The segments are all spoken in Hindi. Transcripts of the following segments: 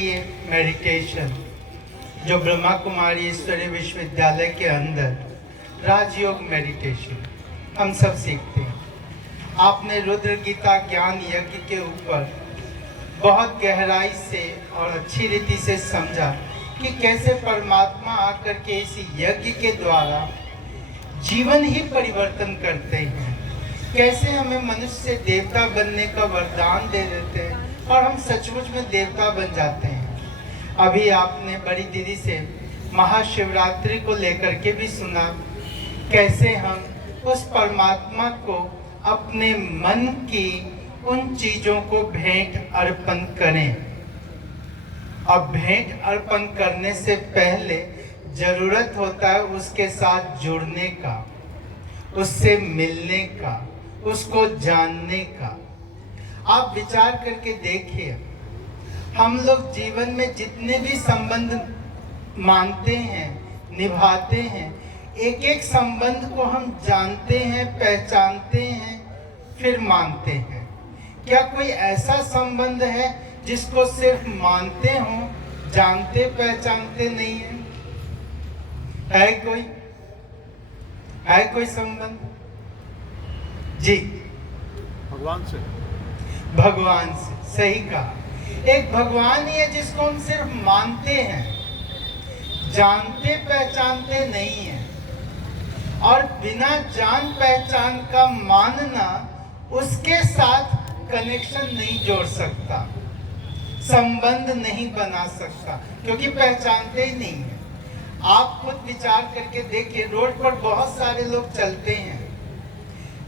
लिए मेडिटेशन जो ब्रह्मा कुमारी ईश्वरीय विश्वविद्यालय के अंदर राजयोग मेडिटेशन हम सब सीखते हैं। आपने रुद्र गीता ज्ञान यज्ञ के ऊपर बहुत गहराई से और अच्छी रीति से समझा कि कैसे परमात्मा आकर के इस यज्ञ के द्वारा जीवन ही परिवर्तन करते हैं, कैसे हमें मनुष्य से देवता बनने का वरदान दे देते हैं और हम सचमुच में देवता बन जाते हैं। अभी आपने बड़ी दीदी से महाशिवरात्रि को लेकर के भी सुना कैसे हम उस परमात्मा को अपने मन की उन चीज़ों को भेंट अर्पण करें। अब भेंट अर्पण करने से पहले जरूरत होता है उसके साथ जुड़ने का, उससे मिलने का, उसको जानने का। आप विचार करके देखिए, हम लोग जीवन में जितने भी संबंध मानते हैं, निभाते हैं, एक एक संबंध को हम जानते हैं, पहचानते हैं, फिर मानते हैं। क्या कोई ऐसा संबंध है जिसको सिर्फ मानते हो, जानते पहचानते नहीं है? है कोई संबंध? जी, भगवान से सही कहा। एक भगवान ही है जिसको हम सिर्फ मानते हैं, जानते पहचानते नहीं है। और बिना जान पहचान का मानना उसके साथ कनेक्शन नहीं जोड़ सकता, संबंध नहीं बना सकता, क्योंकि पहचानते ही नहीं है। आप खुद विचार करके देखिए, रोड पर बहुत सारे लोग चलते हैं,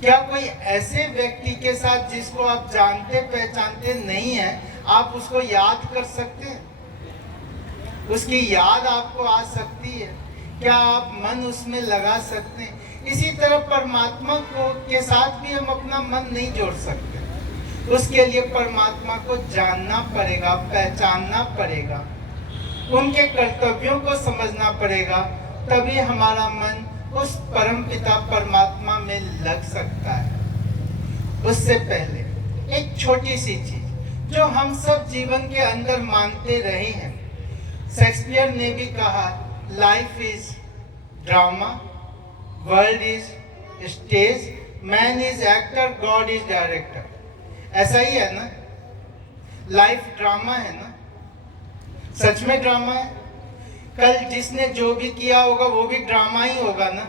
क्या कोई ऐसे व्यक्ति के साथ जिसको आप जानते पहचानते नहीं है, आप उसको याद कर सकते हैं? उसकी याद आपको आ सकती है? क्या आप मन उसमें लगा सकते हैं? इसी तरह परमात्मा को के साथ भी हम अपना मन नहीं जोड़ सकते। उसके लिए परमात्मा को जानना पड़ेगा, पहचानना पड़ेगा, उनके कर्तव्यों को समझना पड़ेगा, तभी हमारा मन उस परम पिता परमात्मा में लग सकता है। उससे पहले एक छोटी सी चीज जो हम सब जीवन के अंदर मानते रहे हैं, शेक्सपियर ने भी कहा, life is drama, world is stage, man is actor, God is director. ऐसा ही है ना? लाइफ ड्रामा है ना? सच में ड्रामा है। कल जिसने जो भी किया होगा वो भी ड्रामा ही होगा ना?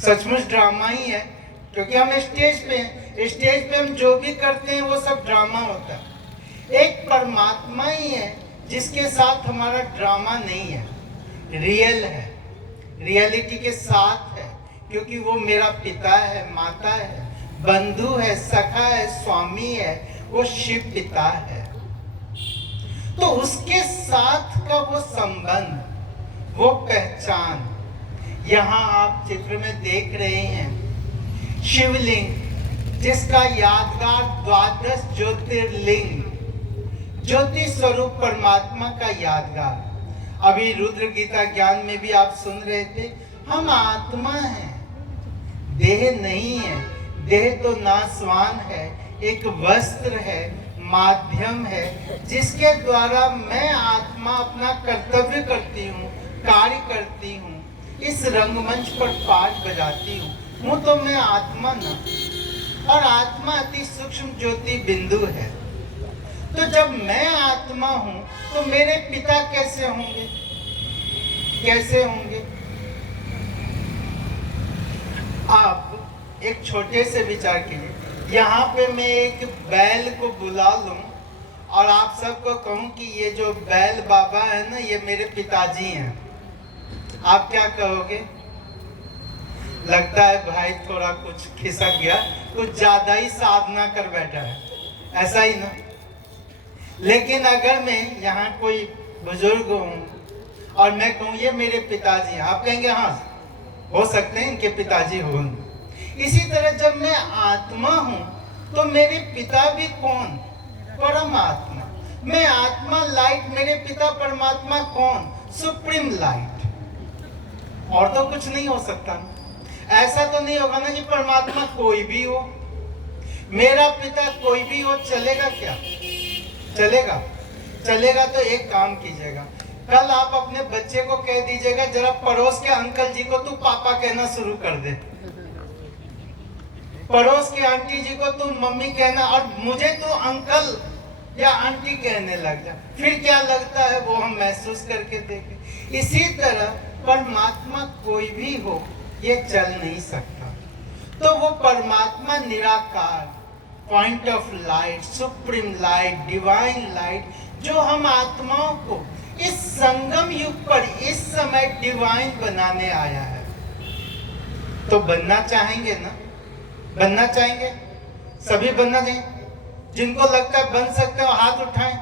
सचमुच ड्रामा ही है, क्योंकि हम स्टेज पे हैं। स्टेज पे हम जो भी करते हैं वो सब ड्रामा होता है। एक परमात्मा ही है जिसके साथ हमारा ड्रामा नहीं है, रियल है, रियलिटी के साथ है, क्योंकि वो मेरा पिता है, माता है, बंधु है, सखा है, स्वामी है, वो शिव पिता है। तो उसके साथ का वो संबंध, वो पहचान, यहाँ आप चित्र में देख रहे हैं शिवलिंग, जिसका यादगार 12 ज्योतिर्लिंग, ज्योति स्वरूप परमात्मा का यादगार। अभी रुद्र गीता ज्ञान में भी आप सुन रहे थे, हम आत्मा हैं, देह नहीं है। देह तो नासवान है, एक वस्त्र है, माध्यम है, जिसके द्वारा मैं आत्मा अपना कर्तव्य करती हूँ, कार्य करती हूँ, इस रंगमंच पर पाठ बजाती हूँ तो मैं आत्मा ना। और आत्मा अति सूक्ष्म ज्योति बिंदु है। तो जब मैं आत्मा हूँ तो मेरे पिता कैसे होंगे? कैसे होंगे? आप एक छोटे से विचार कीजिए, यहाँ पे मैं एक बैल को बुला लूं और आप सबको कहूं कि ये जो बैल बाबा है ना, ये मेरे पिताजी हैं, आप क्या कहोगे? लगता है भाई थोड़ा कुछ खिसक गया, कुछ ज्यादा ही साधना कर बैठा है, ऐसा ही ना? लेकिन अगर मैं यहाँ कोई बुजुर्ग हूँ और मैं कहूँ ये मेरे पिताजी हैं, आप कहेंगे हाँ हो सकते हैं इनके पिताजी हो। इसी तरह जब मैं आत्मा हूँ तो मेरे पिता भी कौन? परमात्मा। मैं आत्मा लाइट, मेरे पिता परमात्मा कौन? Supreme light. और तो कुछ नहीं हो सकता। ऐसा तो नहीं होगा ना कि परमात्मा कोई भी हो, मेरा पिता कोई भी हो, चलेगा क्या? चलेगा? चलेगा तो एक काम कीजिएगा, कल आप अपने बच्चे को कह दीजिएगा जरा पड़ोस के अंकल जी को तू पापा कहना शुरू कर दे, पड़ोस की आंटी जी को तू मम्मी कहना, और मुझे तू अंकल या आंटी कहने लग जा। फिर क्या लगता है वो हम महसूस करके देखें। इसी तरह परमात्मा कोई भी हो, ये चल नहीं सकता। तो वो परमात्मा निराकार, point of light, supreme light, divine light, जो हम आत्माओं को इस संगम युग पर इस समय डिवाइन बनाने आया है। तो बनना चाहेंगे ना? बनना चाहेंगे? सभी बनना चाहिए। जिनको लगता है बन सकते हो हाथ उठाएं।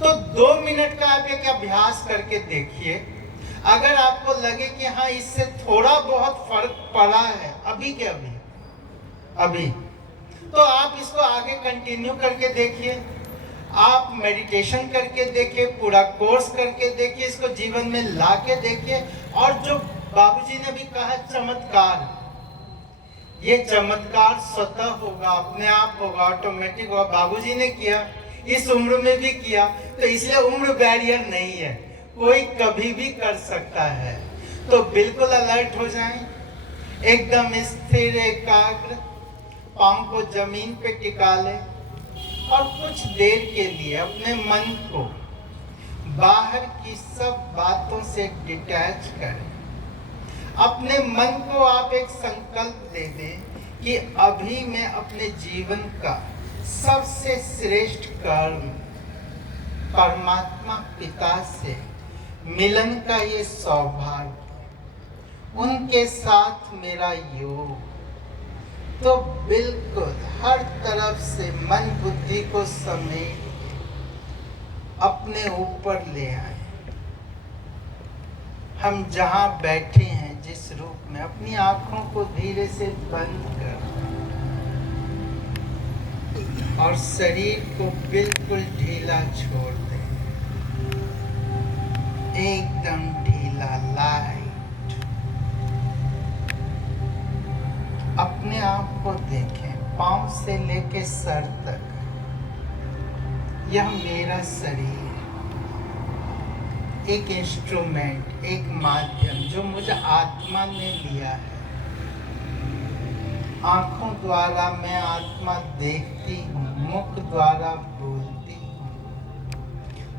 तो 2 मिनट का आप एक अभ्यास करके देखिए। अगर आपको लगे कि हाँ इससे थोड़ा बहुत फर्क पड़ा है अभी के अभी, तो आप इसको आगे कंटिन्यू करके देखिए। आप मेडिटेशन करके देखिए, पूरा कोर्स करके देखिए, इसको जीवन में ला के देखिए। और जो बाबूजी ने भी कहा चमत्कार, ये चमत्कार स्वतः होगा, अपने आप होगा, ऑटोमेटिक होगा। बाबूजी ने किया, इस उम्र में भी किया, तो इसलिए उम्र बैरियर नहीं है, कोई कभी भी कर सकता है। तो बिल्कुल अलर्ट हो जाएं, एकदम स्थिर एकाग्र, पांव को जमीन पे टिका लें और कुछ देर के लिए अपने मन को बाहर की सब बातों से डिटैच करें। अपने मन को आप एक संकल्प दे दें कि अभी मैं अपने जीवन का सबसे श्रेष्ठ कर्म परमात्मा पिता से मिलन का ये सौभाग्य, उनके साथ मेरा योग, तो बिल्कुल हर तरफ से मन बुद्धि को समेट अपने ऊपर ले आए। हम जहाँ बैठे हैं जिस रूप में, अपनी आंखों को धीरे से बंद कर और शरीर को बिल्कुल ढीला छोड़ दें, एकदम ढीला, लाइट। अपने आप को देखें, पांव से लेके सर तक, यह मेरा शरीर एक इंस्ट्रूमेंट, एक माध्यम जो मुझे आत्मा ने लिया है। आंखों द्वारा मैं आत्मा देखती हूँ, मुख द्वारा बोलती हूँ,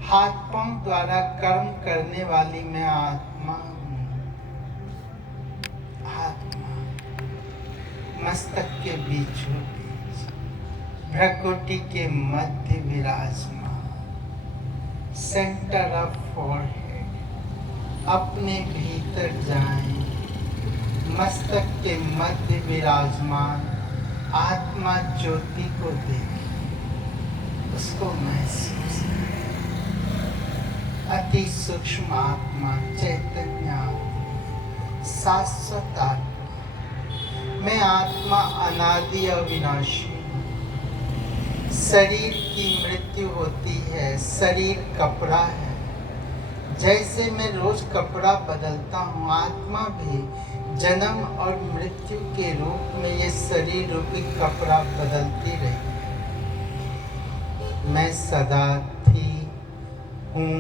हाथ पांव द्वारा कर्म करने वाली मैं आत्मा हूँ। आत्मा मस्तक के बीचों बीच, भ्रकुटी के मध्य विराजमान, सेंटर ऑफ फॉरहेड। अपने भीतर जाएं, मस्तक के मध्य विराजमान आत्मा ज्योति को देखें, उसको महसूस करें। अति सूक्ष्म आत्मा, चैतन्य आत्मा, शाश्वत आत्मा। मैं आत्मा अनादि अविनाशी हूँ। शरीर की मृत्यु होती है, शरीर कपड़ा है। जैसे मैं रोज कपड़ा बदलता हूँ, आत्मा भी जन्म और मृत्यु के रूप में ये शरीर रूपी कपड़ा बदलती रही। मैं सदा थी, हूँ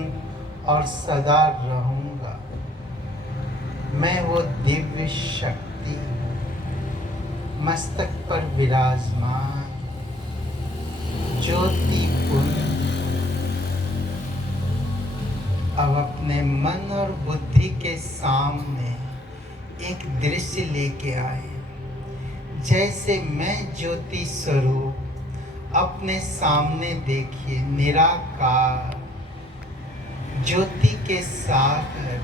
और सदा रहूँगा। मैं वो दिव्य शक्ति मस्तक पर विराजमान ज्योति पुंज। अब अपने मन और बुद्धि के सामने एक दृश्य लेके आए, जैसे मैं ज्योति स्वरूप अपने सामने देखिए, निराकार ज्योति के सागर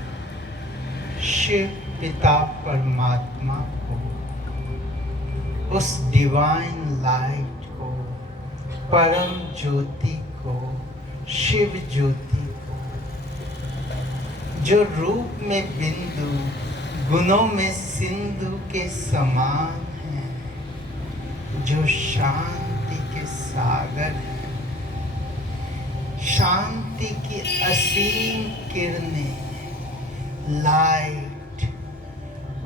शिव पिता परमात्मा को, उस डिवाइन लाइट को, परम ज्योति को, शिव ज्योति को, जो रूप में बिंदु, गुणों में सिंधु के समान है, जो शांति के सागर है, शांति की असीम किरणें, लाइट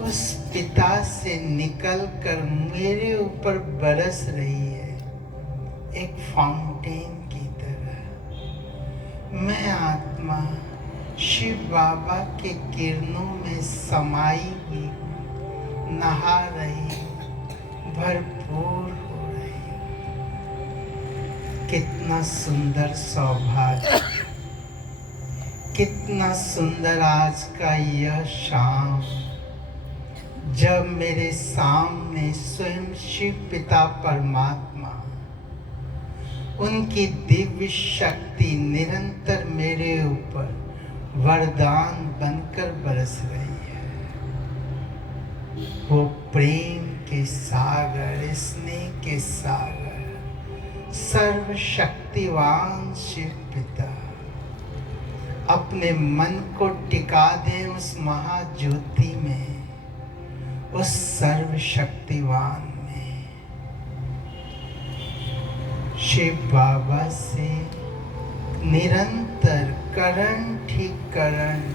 उस पिता से निकलकर मेरे ऊपर बरस रही है, एक फाउंटेन की तरह। मैं आत्मा शिव बाबा के किरणों में समाई हुई हूँ, नहा रही हूँ, भरपूर हो रही हूँ। कितना सुंदर सौभाग्य, कितना सुंदर आज का यह शाम, जब मेरे सामने स्वयं शिव पिता परमात्मा, उनकी दिव्य शक्ति निरंतर मेरे ऊपर वरदान बनकर बरस रही है। वो प्रेम के सागर, स्नेह के सागर, सर्वशक्तिवान शिव पिता अपने मन को टिका दे उस महाज्योति में, उस सर्वशक्तिवान में। शिव बाबा से निरंतर करंट ही करंट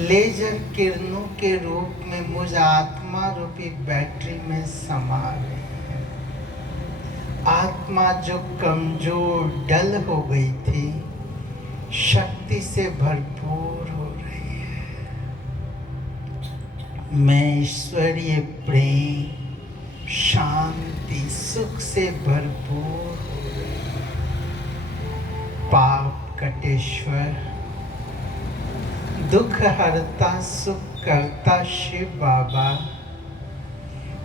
लेजर किरणों के रूप में मुझ आत्मा रूपी बैटरी में समा रही है। आत्मा जो कमजोर डल हो गई थी, शक्ति से भरपूर हो रही है। मैं ईश्वरीय प्रेम, शांति, सुख से भरपूर हो गई। पाप कटेश्वर, दुख हरता, सुख करता शिव बाबा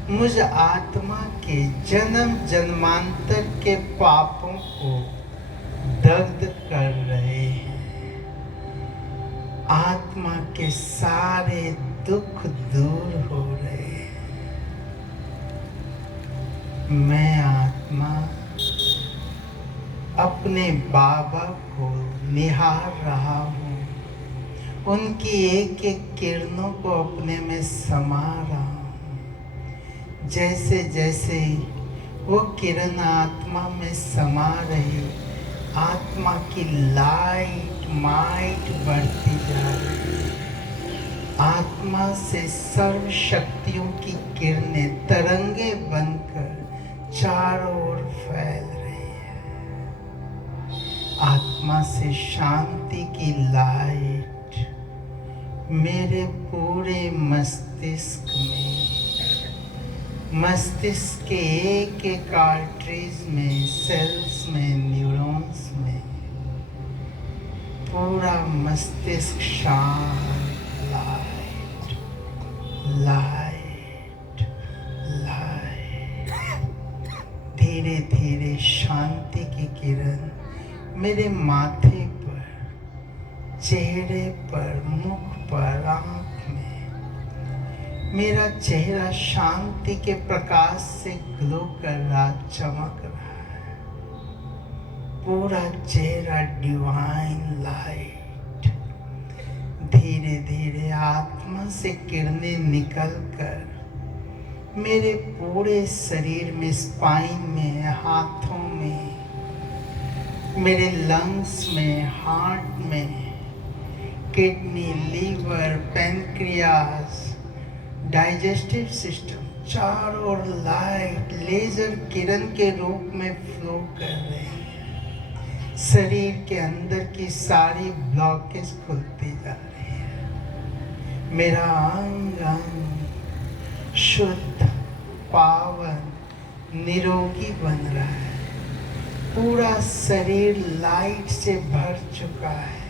मुझ आत्मा के जन्म जन्मांतर के पापों को दग्ध कर रहे हैं। आत्मा के सारे दुख दूर हो रहे हैं। मैं आत्मा अपने बाबा को निहार रहा हूँ, उनकी एक एक किरणों को अपने में समा रहा हूँ। जैसे जैसे वो किरण आत्मा में समा रही, आत्मा की लाइट माइट बढ़ती जा रही है। आत्मा से सर्व शक्तियों की किरणें तरंगे बनकर चारों ओर फैल रही है। आत्मा से शांति की लाइट मेरे पूरे मस्तिष्क में, मस्तिष्क के एक एक आर्टरीज में, सेल्स में, न्यूरॉन्स में, पूरा मस्तिष्क शांत, लाइट लाइट लाइट। धीरे धीरे शांति की किरण मेरे माथे पर, चेहरे पर, मुख पर, आँख में, मेरा चेहरा शांति के प्रकाश से ग्लो कर रहा, चमक रहा है। पूरा चेहरा डिवाइन लाइट। धीरे धीरे आत्मा से किरणें निकलकर मेरे पूरे शरीर में, स्पाइन में, हाथों में, मेरे लंग्स में, हार्ट में, kidney, liver, pancreas, digestive system, चारों ओर लाइट लेजर किरण के रूप में फ्लो कर रही है। शरीर के अंदर की सारी ब्लॉकेज खुलती जा रही है। मेरा अंग अंग शुद्ध, पावन, निरोगी बन रहा है। पूरा शरीर लाइट से भर चुका है।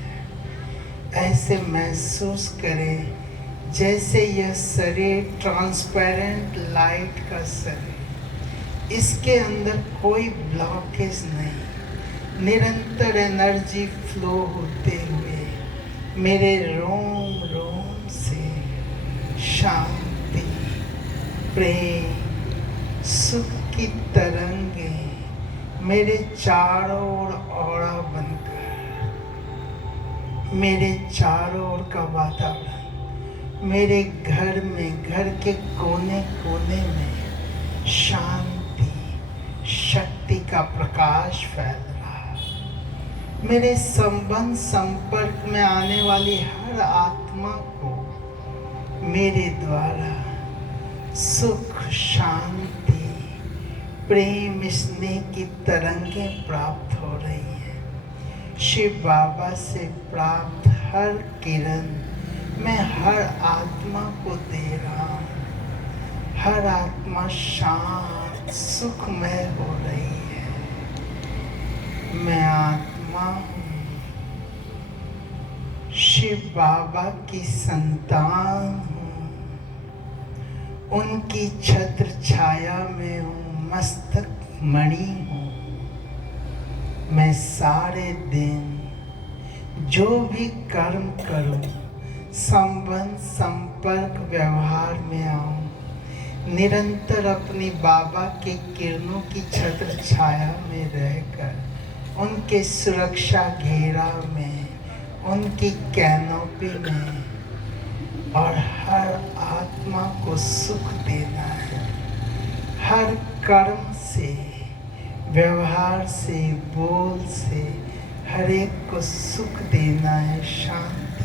ऐसे महसूस करें जैसे यह शरीर ट्रांसपेरेंट लाइट का शरीर, इसके अंदर कोई ब्लॉकेज नहीं, निरंतर एनर्जी फ्लो होते हुए मेरे रोम रोम से शांति, प्रेम, सुख की तरंगें मेरे चारों ओर औरा बनकर, मेरे चारों ओर का वातावरण, मेरे घर में, घर के कोने कोने में शांति, शक्ति का प्रकाश फैल रहा है। मेरे संबंध संपर्क में आने वाली हर आत्मा को मेरे द्वारा सुख, शांति, प्रेम, स्नेह की तरंगें प्राप्त हो रही हैं। शिव बाबा से प्राप्त हर किरण मैं हर आत्मा को दे रहा हूँ। हर आत्मा शांत सुखमय हो रही है। मैं आत्मा हूँ, शिव बाबा की संतान हूँ। उनकी छत्र छाया में हूँ, मस्तक मणि हूँ। मैं सारे दिन जो भी कर्म करूं, संबंध संपर्क व्यवहार में आऊं, निरंतर अपनी बाबा के किरणों की छत्र छाया में रहकर उनके सुरक्षा घेरा में, उनकी कैनोपी में, और हर आत्मा को सुख देना है। हर कर्म से, व्यवहार से, बोल से हर एक को सुख देना है, शांति